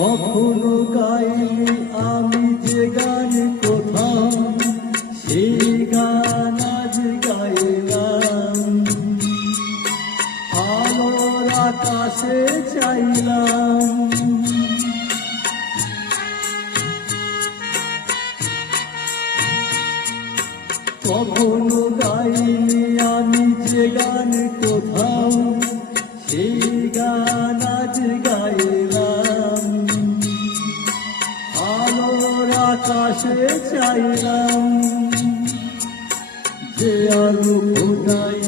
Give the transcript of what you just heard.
কখনো গাইনি আমি যে গান কোথাও, সেই গান আজ গাইলাম। আলোর আকাশে চাইলাম, কখনো গাইনি আমি যে গান কোথাও, সেই গান আজ গাইলাম। আলোর আকাশে চাইলাম, যে আলো ফোটাই